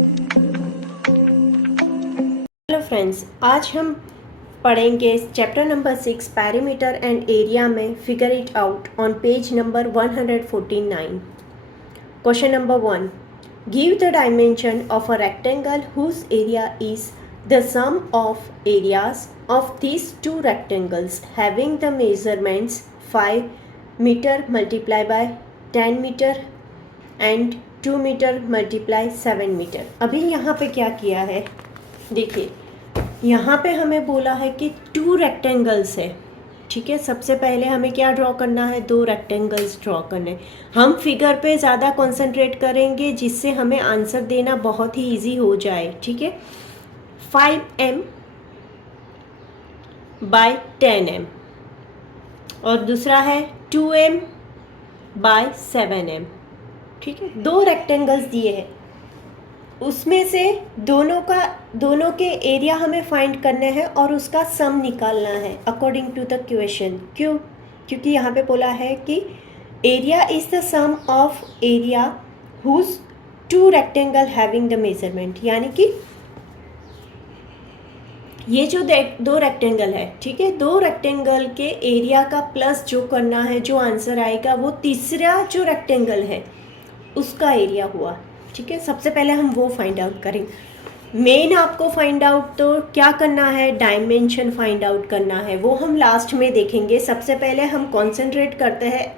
Hello friends, आज हम पढ़ेंगे chapter number 6 perimeter and area में figure it out on page number 149। Question number 1, give the dimension of a rectangle whose area is the sum of areas of these two rectangles having the measurements 5 meter multiplied by 10 meter and 2 meter multiply 7 meter। अभी यहाँ पे क्या किया है, देखिए यहाँ पे हमें बोला है कि 2 रेक्टेंगल्स है। ठीक है, सबसे पहले हमें क्या ड्रॉ करना है, 2 रेक्टेंगल्स ड्रॉ करने। हम फिगर पे ज़्यादा कंसंट्रेट करेंगे जिससे हमें आंसर देना बहुत ही इजी हो जाए। ठीक है, 5m बाय 10m और दूसरा है 2m बाय 7m। ठीक है, 2 रेक्टेंगल्स दिए हैं, उसमें से दोनों के एरिया हमें फाइंड करने हैं और उसका सम निकालना है अकॉर्डिंग टू द क्वेश्चन। क्यों? क्योंकि यहाँ पे बोला है कि area is the sum of area whose 2 rectangle having the measurement, यानी कि ये जो 2 रेक्टेंगल है, ठीक है, 2 रेक्टेंगल के एरिया का प्लस जो करना है, जो आंसर आएगा वो तीसरा जो रेक्टेंगल है उसका एरिया हुआ। ठीक है, सबसे पहले हम वो फाइंड आउट करेंगे। मेन आपको फाइंड आउट तो क्या करना है, डायमेंशन फाइंड आउट करना है, वो हम लास्ट में देखेंगे। सबसे पहले हम कंसंट्रेट करते हैं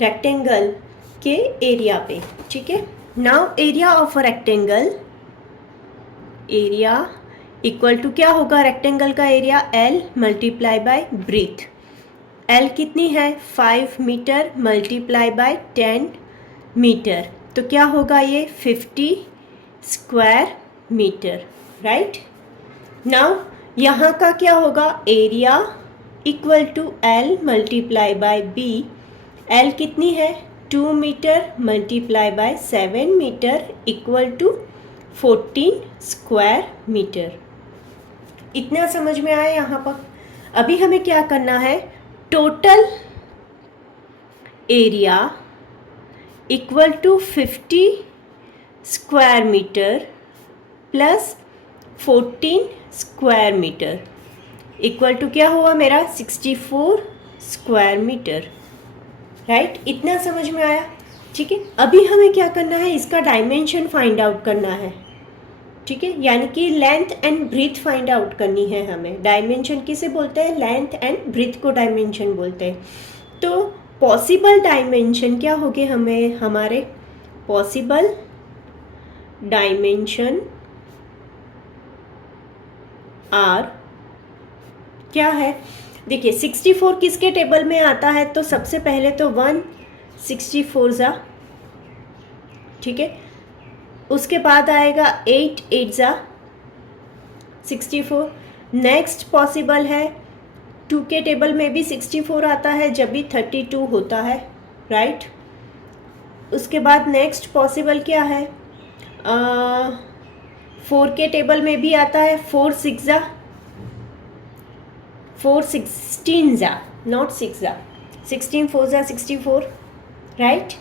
रेक्टेंगल के एरिया पे। ठीक है, now area of a rectangle, area equal to क्या होगा, रेक्टेंगल का area L multiply by breadth. L कितनी है, 5 मीटर मल्टीप्लाई बाय 10 मीटर, तो क्या होगा ये 50 स्क्वायर मीटर। राइट, नाउ यहाँ का क्या होगा, area equal to L multiply by B। L कितनी है, 2 metre multiply by 7 metre equal to 14 square metre. इतना समझ में आया यहाँ पर। अभी हमें क्या करना है, total area equal to 50 square metre plus 14 square metre equal to क्या हुआ मेरा, 64 स्क्वायर मीटर। राइट, इतना समझ में आया। ठीक है, अभी हमें क्या करना है, इसका डायमेंशन फाइंड आउट करना है। ठीक है, यानी कि length and breadth find out करनी है हमें। डायमेंशन किसे बोलते हैं, लेंथ एंड ब्रीथ को डायमेंशन बोलते हैं। तो पॉसिबल डायमेंशन क्या होंगे हमें, हमारे पॉसिबल डायमेंशन आर क्या है, देखिए 64 किसके टेबल में आता है, तो सबसे पहले तो 164 जा, ठीक है, उसके बाद आएगा 8 8 जा 64। नेक्स्ट पॉसिबल है 2 के टेबल में भी 64 आता है जब भी 32 होता है। राइट, उसके बाद नेक्स्ट पॉसिबल क्या है, 4 के टेबल में भी आता है 4 6 जा 4 16 जा, नॉट 6 जा, 16 4 जा 64। राइट,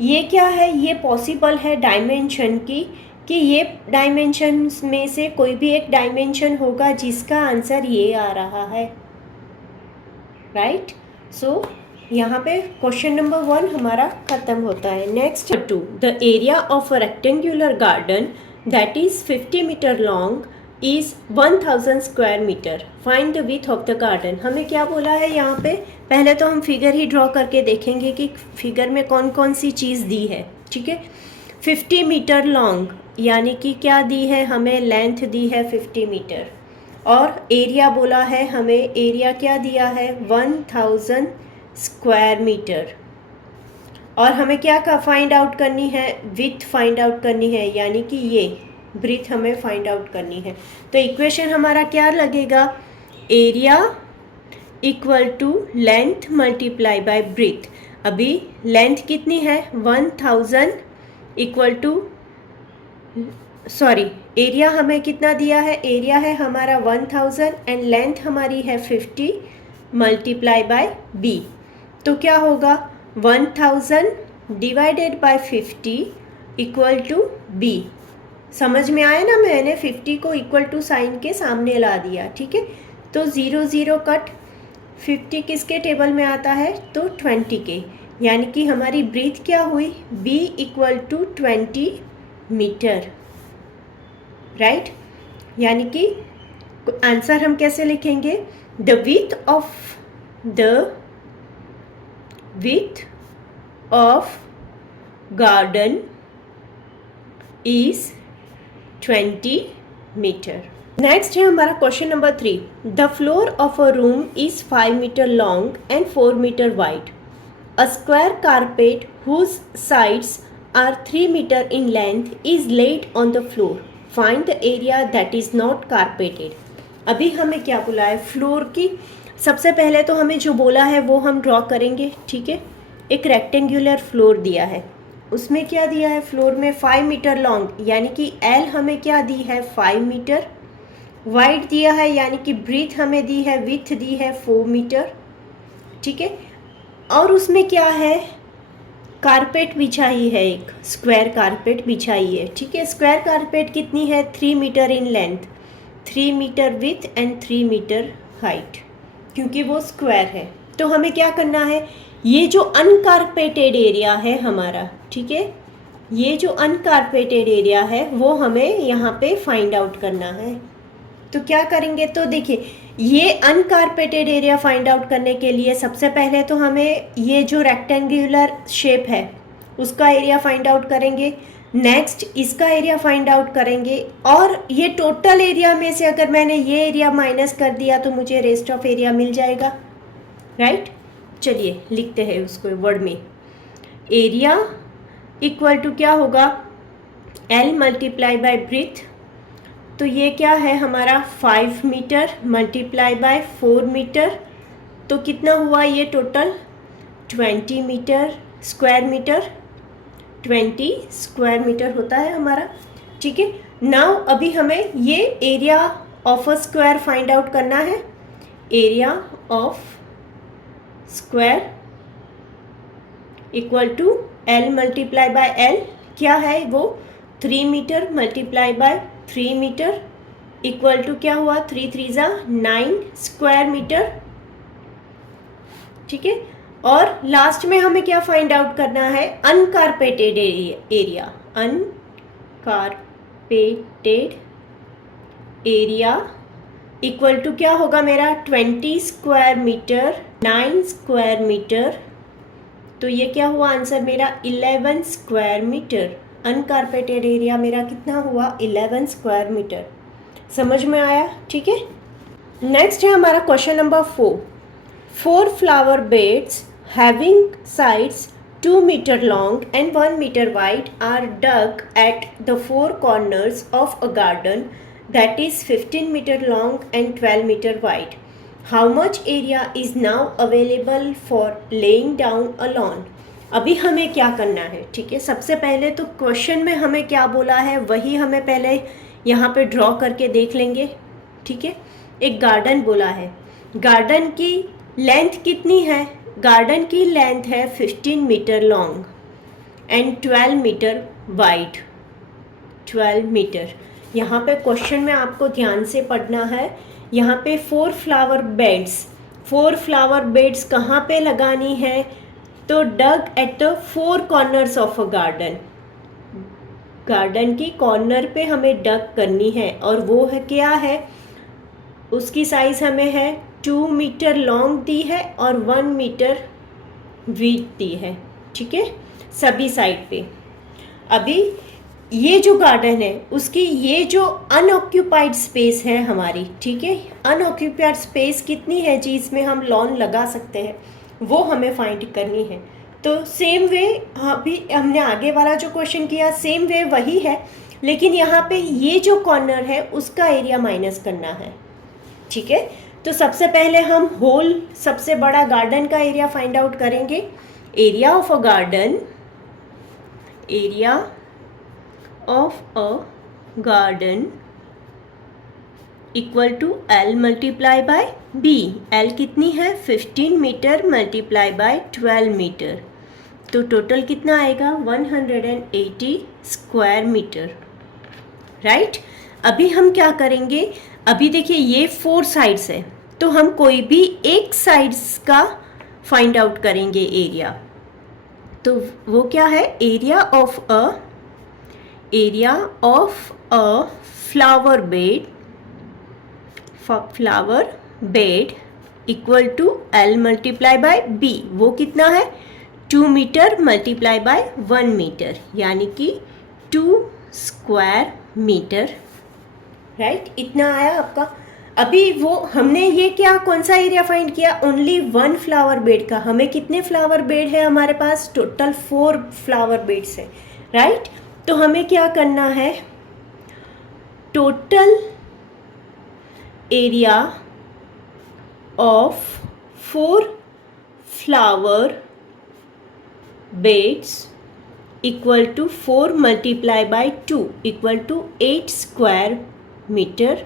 ये क्या है, ये पॉसिबल है डायमेंशन की, कि ये डायमेंशन में से कोई भी एक डायमेंशन होगा जिसका आंसर ये आ रहा है। राइट, सो यहाँ पे क्वेश्चन नंबर 1 हमारा खत्म होता है। Next 2, the area of a rectangular garden that is 50 metre long is 1000 square metre, find the width of the garden. हमें क्या बोला है यहाँ पे, पहले तो हम फिगर ही ड्रॉ करके देखेंगे कि फिगर में कौन कौन सी चीज़ दी है। ठीक है, 50 मीटर लॉन्ग यानी कि क्या दी है हमें, लेंथ दी है 50 मीटर, और एरिया बोला है हमें, एरिया क्या दिया है 1000 स्क्वायर मीटर, और हमें क्या का फाइंड आउट करनी है, विड्थ फाइंड आउट करनी है, यानी कि ये ब्रीथ हमें फाइंड आउट करनी है। तो इक्वेशन हमारा क्या लगेगा, area equal to length multiply by breadth. अभी लेंथ कितनी है 1000 इक्वल टू, सॉरी, एरिया हमें कितना दिया है, एरिया है हमारा 1000 एंड लेंथ हमारी है 50 मल्टीप्लाई बाय बी। तो क्या होगा 1000 divided by 50 equal to B, समझ में आया ना, मैंने 50 को इक्वल टू साइन के सामने ला दिया, ठीक है। तो 0 0 कट, 50 किसके टेबल में आता है, तो 20 के, यानी कि हमारी ब्रीथ क्या हुई, b equal to 20 metre, right. यानी कि आंसर हम कैसे लिखेंगे, the width of garden is 20 metre. Next है हमारा question number 3, the floor of a room is 5 metre long and 4 metre wide. A square carpet whose sides are 3 metre in length is laid on the floor, find the area that is not carpeted. अभी हमें क्या बोला है, floor की, सबसे पहले तो हमें जो बोला है वो हम ड्रॉ करेंगे, ठीक है। एक रेक्टेंगुलर फ्लोर दिया है, उसमें क्या दिया है, फ्लोर में 5 मीटर लॉन्ग, यानी कि एल हमें क्या दी है 5 मीटर, वाइड दिया है यानी कि ब्रीथ हमें दी है, विथ दी है 4 मीटर, ठीक है। और उसमें क्या है, कारपेट बिछाई है, एक स्क्वायर कारपेट बिछाई है, ठीक है। स्क्वायर कारपेट कितनी है, 3 metre in length, 3 metre width and 3 metre height, क्योंकि वो स्क्वायर है। तो हमें क्या करना है, ये जो अनकारपेटेड एरिया है हमारा, ठीक है, ये जो अनकारपेटेड एरिया है वो हमें यहाँ पे फाइंड आउट करना है। तो क्या करेंगे, तो देखिए ये अनकारपेटेड एरिया फाइंड आउट करने के लिए सबसे पहले तो हमें ये जो रेक्टेंगुलर शेप है उसका एरिया फाइंड आउट करेंगे, नेक्स्ट इसका एरिया फाइंड आउट करेंगे, और ये टोटल एरिया में से अगर मैंने ये एरिया माइनस कर दिया तो मुझे रेस्ट ऑफ एरिया मिल जाएगा, राइट। चलिए लिखते हैं उसको वर्ड में, एरिया इक्वल टू क्या होगा, L मल्टीप्लाई बाय ब्रीथ, तो ये क्या है हमारा 5 मीटर मल्टीप्लाई बाय 4 मीटर, तो कितना हुआ ये total 20 metre square metre, 20 square metre होता है हमारा, ठीक है। नाउ अभी हमें ये area of a square find out करना है, area of square equal to L multiply by L, क्या है वो 3 metre multiply by 3 metre equal to क्या हुआ, 3 3 जा 9 स्क्वायर मीटर, ठीक है। और लास्ट में हमें क्या फाइंड आउट करना है, अनकारपेटेड एरिया, अनकारपेटेड एरिया इक्वल टू क्या होगा मेरा 20 स्क्वायर मीटर 9 स्क्वायर मीटर, तो ये क्या हुआ आंसर मेरा 11 स्क्वायर मीटर। अनकारपेटेड एरिया मेरा कितना हुआ 11 स्क्वायर मीटर, समझ में आया, ठीक है। नेक्स्ट है हमारा question number 4, 4 flower beds having sides 2 metre long and 1 metre wide are dug at the 4 corners of a garden that is 15 meter long and 12 meter wide. How much area is now available for laying down a lawn? अभी हमें क्या करना है, ठीक है। सबसे पहले तो क्वेश्चन में हमें क्या बोला है वही हमें पहले यहाँ पे ड्रॉ करके देख लेंगे, ठीक है। एक गार्डन बोला है, गार्डन की लेंथ कितनी है, गार्डन की लेंथ है 15 metre long and 12 metre wide, 12 metre. यहाँ पे क्वेश्चन में आपको ध्यान से पढ़ना है, यहाँ पे 4 फ्लावर बेड्स, 4 फ्लावर बेड्स कहाँ पे लगानी है, तो dug at the 4 corners of a garden, garden की कॉर्नर पे हमें डग करनी है, और वो है क्या है, उसकी साइज हमें है 2 मीटर लॉन्ग दी है और 1 मीटर विड्थ दी है, ठीक है, सभी साइड पे। अभी ये जो गार्डन है उसकी ये जो अनऑक्यूपाइड स्पेस है हमारी, ठीक है, अनऑक्यूपाइड स्पेस कितनी है जी इसमें हम लॉन लगा सकते हैं, वो हमें फाइंड करनी है। तो सेम वे अभी हमने आगे वाला जो क्वेश्चन किया सेम वे वही है, लेकिन यहाँ पे ये जो कॉर्नर है उसका एरिया माइनस करना है, ठीक है। तो सबसे पहले हम होल सबसे बड़ा गार्डन का एरिया फाइंड आउट करेंगे, area of a garden, area of a garden equal to L multiply by B, L कितनी है 15 मीटर मल्टीप्लाई बाय 12 मीटर, तो टोटल कितना आएगा 180 स्क्वायर मीटर, राइट। अभी हम क्या करेंगे, अभी देखिए ये 4 साइड्स है, तो हम कोई भी एक साइड्स का फाइंड आउट करेंगे एरिया। तो वो क्या है, area of a flower bed equal to L multiply by B। वो कितना है, 2 मीटर मल्टीप्लाई बाय 1 मीटर, यानी कि 2 स्क्वायर मीटर, राइट। इतना आया आपका। अभी वो हमने ये क्या, कौन सा एरिया फाइंड किया, ओनली 1 फ्लावर बेड का। हमें कितने फ्लावर बेड है हमारे पास, टोटल 4 फ्लावर बेड्स है, राइट। तो हमें क्या करना है, total area of 4 flower beds equal to 4 multiply by 2 equal to 8 square metre,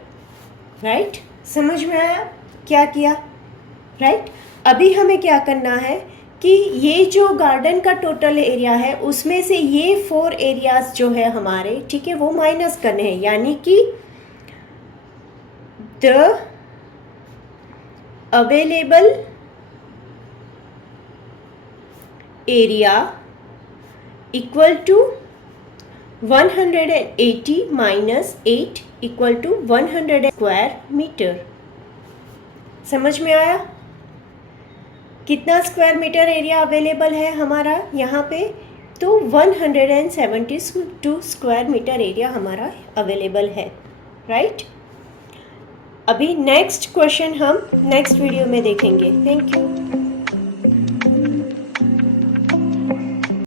right. समझ में आया क्या किया, राइट। अभी हमें क्या करना है कि ये जो गार्डन का टोटल एरिया है उसमें से ये 4 एरियाज जो है हमारे, ठीक है, वो माइनस करने हैं, यानी कि the available area equal to 180 minus 8 equal to 100 square metre. समझ में आया, कितना स्क्वायर मीटर एरिया अवेलेबल है हमारा यहाँ पे, तो 172 स्क्वायर मीटर एरिया हमारा अवेलेबल है, राइट। अभी नेक्स्ट क्वेश्चन हम नेक्स्ट वीडियो में देखेंगे। Thank you.